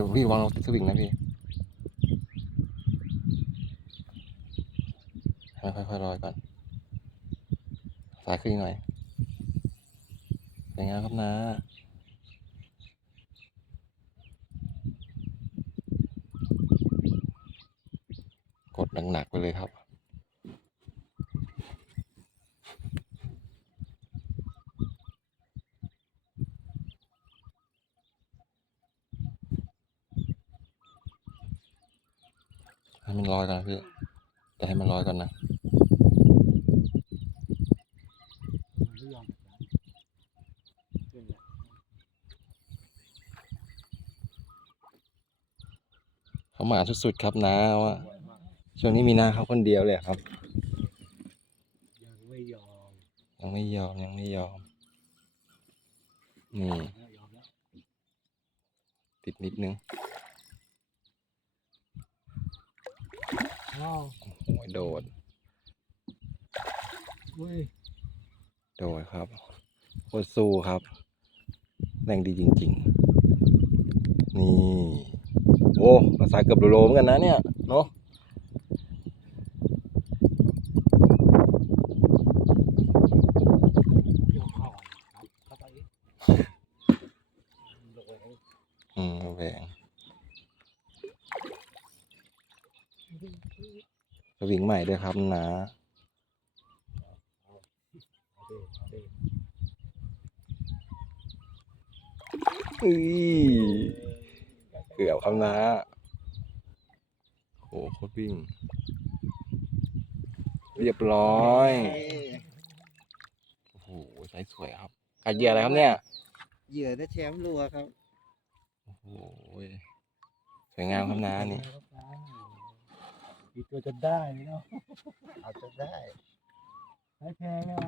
ดี๋ยวพี่วางสวิงนะพี่ค่อยๆลอยก่อน สายขึ้นหน่อยเป็นไงครับนะกดหนักๆไปเลยครับ ให้มันลอยก่อนนะพี่จะให้มันลอยก่อนนะเขาหมาสุดๆครับนะว่าช่วงนี้มีนาเขาคนเดียวเลยครับ ยังไม่ยอม ยังไม่ยอมยังไม่ยอม นี่ ติดนิดนึง อ้าวโอ้ยโดด เว้ยโดดครับโคตรสู้ครับ แรงดีจริง ๆ นี่ โอ้กระสายเกือบโลเหมือนกันนะเนี่ย เนาะเกี่ยวเข้าครับเข้าไปโดนอืมแหวง สวิงใหม่ด้วยครับนะเอาดิเอาดิอุ้ยเกือบครับนะโอ้โหโคตรวิ่ง เรียบร้อย โอ้โหใช้สวยครับกัดเหยื่ออะไรครับเนี่ย เหยื่อได้แชมป์รัวครับ โอ้โหสวยงามครับนะนี่อี กตัวจะได้ไหมเนาะเอาจะได้ไม่แพงเลยนะ